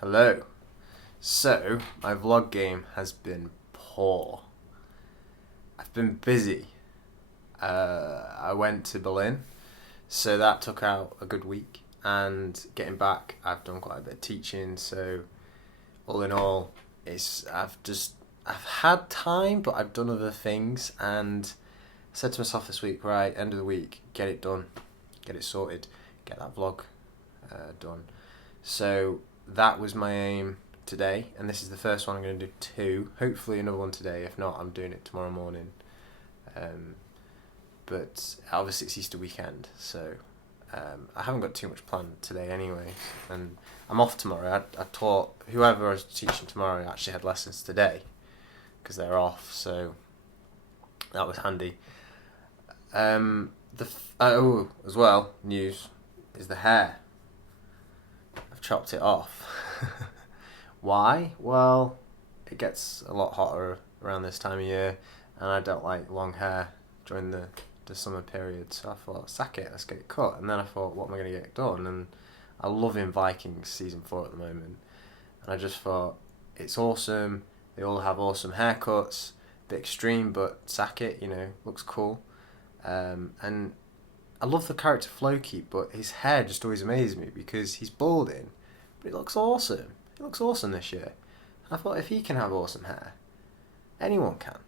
Hello. So, my vlog game has been poor. I've been busy. I went to Berlin, so that took out a good week. And getting back, I've done quite a bit of teaching. So, all in all, I've had time, but I've done other things. And I said to myself this week, right, end of the week, get it done, get it sorted, get that vlog done. So that was my aim today, and this is the first one. I'm going to do two, hopefully another one today. If not, I'm doing it tomorrow morning. But obviously it's Easter weekend, so I haven't got too much planned today anyway, and I'm off tomorrow. I taught whoever I was teaching tomorrow actually had lessons today because they're off, so that was handy. As well, news is the hair. I've chopped it off. Why? Well, it gets a lot hotter around this time of year, and I don't like long hair during the summer period. So I thought, sack it, let's get it cut. And then I thought, what am I going to get done? And I love in Vikings season 4 at the moment, and I just thought it's awesome. They all have awesome haircuts, a bit extreme, but sack it. Looks cool. And I love the character Floki, but his hair just always amazes me because he's balding, but it looks awesome. It looks awesome this year. And I thought if he can have awesome hair, anyone can.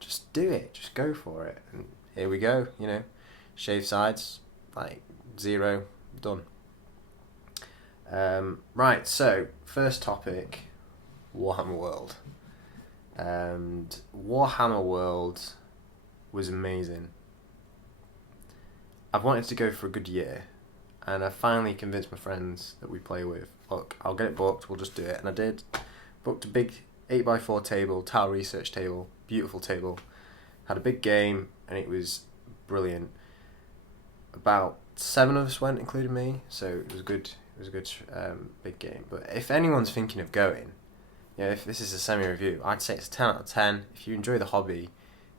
Just do it. Just go for it. And here we go. Shave sides, like 0, done. Right. So first topic, Warhammer World. And Warhammer World was amazing. I've wanted to go for a good year, and I finally convinced my friends that we play with, look, I'll get it booked, we'll just do it. And I did. Booked a big 8x4 table, tile research table, beautiful table. Had a big game, and it was brilliant. About 7 of us went, including me, so it was a good big game. But if anyone's thinking of going, if this is a semi-review, I'd say it's a 10 out of 10. If you enjoy the hobby,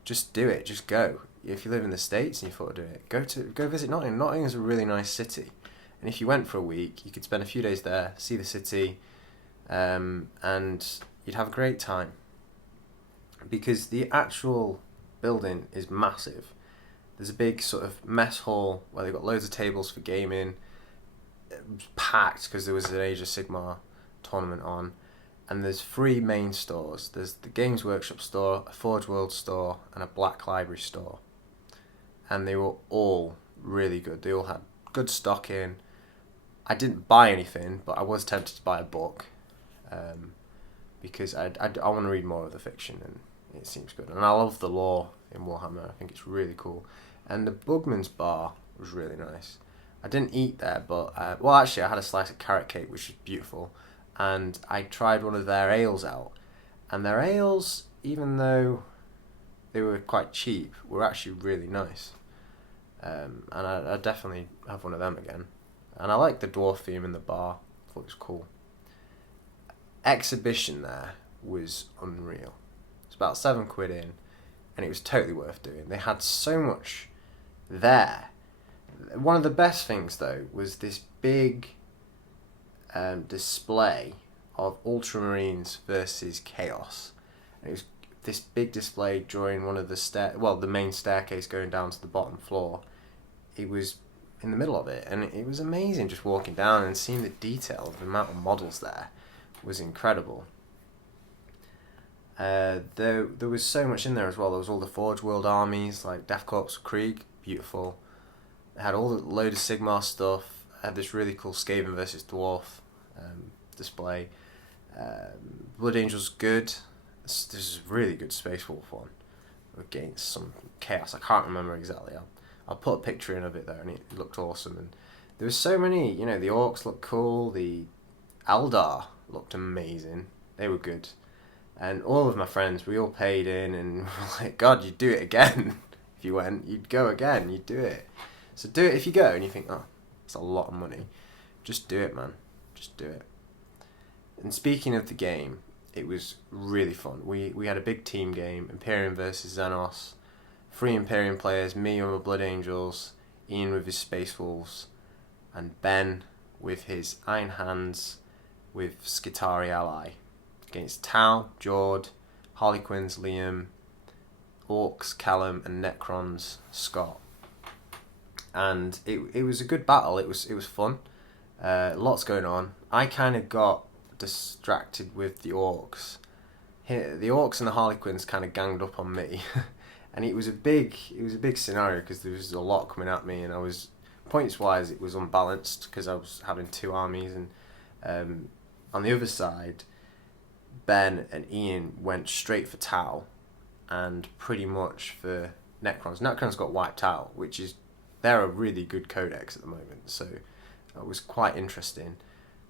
just do it, just go. If you live in the States and you thought of doing it, go visit Nottingham. Nottingham is a really nice city, and if you went for a week, you could spend a few days there, see the city, and you'd have a great time. Because the actual building is massive. There's a big sort of mess hall where they've got loads of tables for gaming. It was packed because there was an Age of Sigmar tournament on. And there's 3 main stores. There's the Games Workshop store, a Forge World store, and a Black Library store. And they were all really good. They all had good stock in. I didn't buy anything, but I was tempted to buy a book because I want to read more of the fiction, and it seems good. And I love the lore in Warhammer. I think it's really cool. And the Bugman's bar was really nice. I didn't eat there, but actually I had a slice of carrot cake, which is beautiful. And I tried one of their ales out, and their ales, even though they were quite cheap, were actually really nice. And I definitely have one of them again. And I like the dwarf theme in the bar. I thought it was cool. Exhibition there was unreal. It's about £7 in, and it was totally worth doing. They had so much there. One of the best things though was this big display of Ultramarines versus Chaos. And it was this big display during one of the main staircase going down to the bottom floor. It was in the middle of it, and it was amazing just walking down and seeing the detail of the amount of models there was incredible. There was so much in there as well. There was all the Forge World armies like Death Corps, Krieg, beautiful. They had all the load of Sigmar stuff. Had this really cool Skaven versus Dwarf display. Blood Angel's good. This is a really good Space Wolf one against some Chaos. I can't remember exactly. I'll put a picture in of it though, and it looked awesome. And there was so many. The Orcs looked cool. The Eldar looked amazing. They were good. And all of my friends, we all paid in, and we're like, God, you'd do it again. If you went, you'd go again. You'd do it. So do it if you go and you think, oh, it's a lot of money. Just do it, man. Just do it. And speaking of the game, it was really fun. We had a big team game, Imperium versus Xenos. 3 Imperium players, me with my Blood Angels, Ian with his Space Wolves, and Ben with his Iron Hands with Skitarii ally against Tau, Jord, Harlequins, Liam, Orcs, Callum, and Necrons, Scott. And it was a good battle. It was fun. Lots going on. I kind of got distracted with the Orcs. The Orcs and the Harlequins kind of ganged up on me, and it was a big scenario because there was a lot coming at me, and I was points wise it was unbalanced because I was having two armies, and on the other side, Ben and Ian went straight for Tau, and pretty much for Necrons. Necrons got wiped out, which is they're a really good codex at the moment, so it was quite interesting.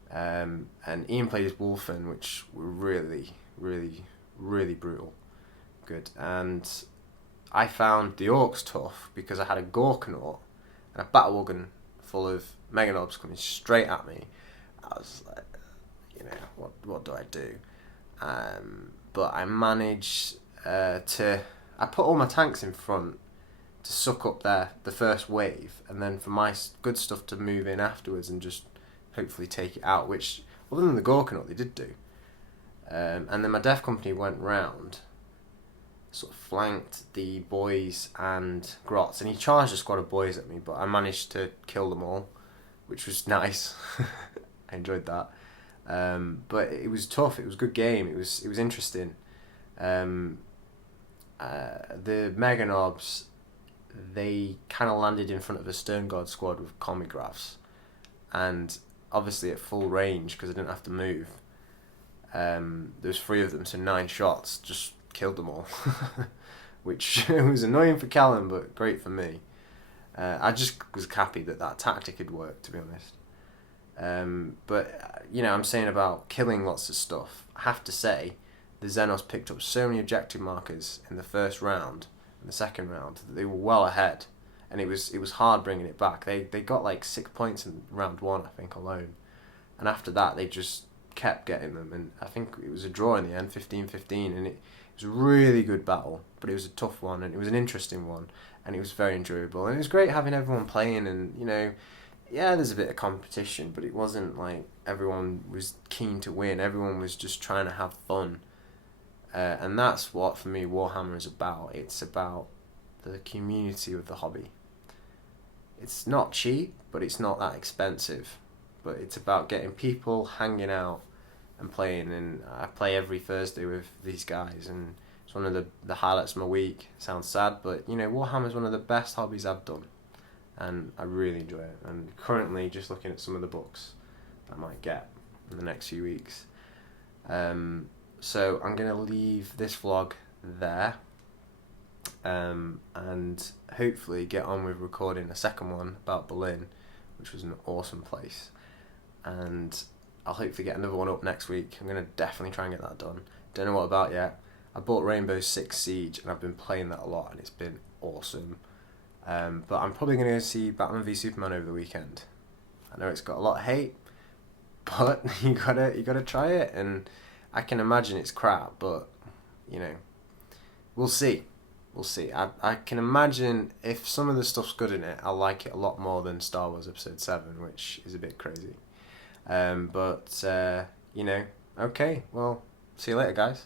And Ian played his Wolfen, which were really brutal, good. And I found the Orcs tough because I had a Gorkanaut and a Battle Organ full of Meganobs coming straight at me. I was like, what do I do? But I managed I put all my tanks in front to suck up the first wave, and then for my good stuff to move in afterwards and just hopefully take it out, which other than the Gorkanaut they did do. And then my Death Company went round, sort of flanked the boys and Grots, and he charged a squad of boys at me, but I managed to kill them all, which was nice. I enjoyed that. But it was tough. It was a good game. It was interesting. The Meganobs, they kind of landed in front of a Stern God squad with Comigraphs, and obviously at full range because I didn't have to move. There was 3 of them, so 9 shots just killed them all, which was annoying for Callum but great for me. I just was happy that tactic had worked, to be honest. But I'm saying about killing lots of stuff. I have to say, the Xenos picked up so many objective markers in the first round and the second round that they were well ahead, and it was hard bringing it back. They got like 6 points in round 1, I think, alone, and after that they just kept getting them, and I think it was a draw in the end, 15-15, and it was a really good battle, but it was a tough one, and it was an interesting one, and it was very enjoyable, and it was great having everyone playing, and there's a bit of competition, but it wasn't like everyone was keen to win. Everyone was just trying to have fun, and that's what, for me, Warhammer is about. It's about the community of the hobby. It's not cheap, but it's not that expensive. But it's about getting people hanging out and playing, and I play every Thursday with these guys, and it's one of the highlights of my week. Sounds sad, but Warhammer is one of the best hobbies I've done, and I really enjoy it. And currently just looking at some of the books I might get in the next few weeks. So I'm going to leave this vlog there, and hopefully get on with recording a second one about Berlin, which was an awesome place. And I'll hopefully get another one up next week. I'm going to definitely try and get that done. Don't know what about yet. I bought Rainbow Six Siege, and I've been playing that a lot, and it's been awesome. But I'm probably going to go see Batman v Superman over the weekend. I know it's got a lot of hate, but you gotta try it, and I can imagine it's crap, but we'll see. We'll see. I can imagine if some of the stuff's good in it, I'll like it a lot more than Star Wars Episode 7, which is a bit crazy. Okay, well, see you later, guys.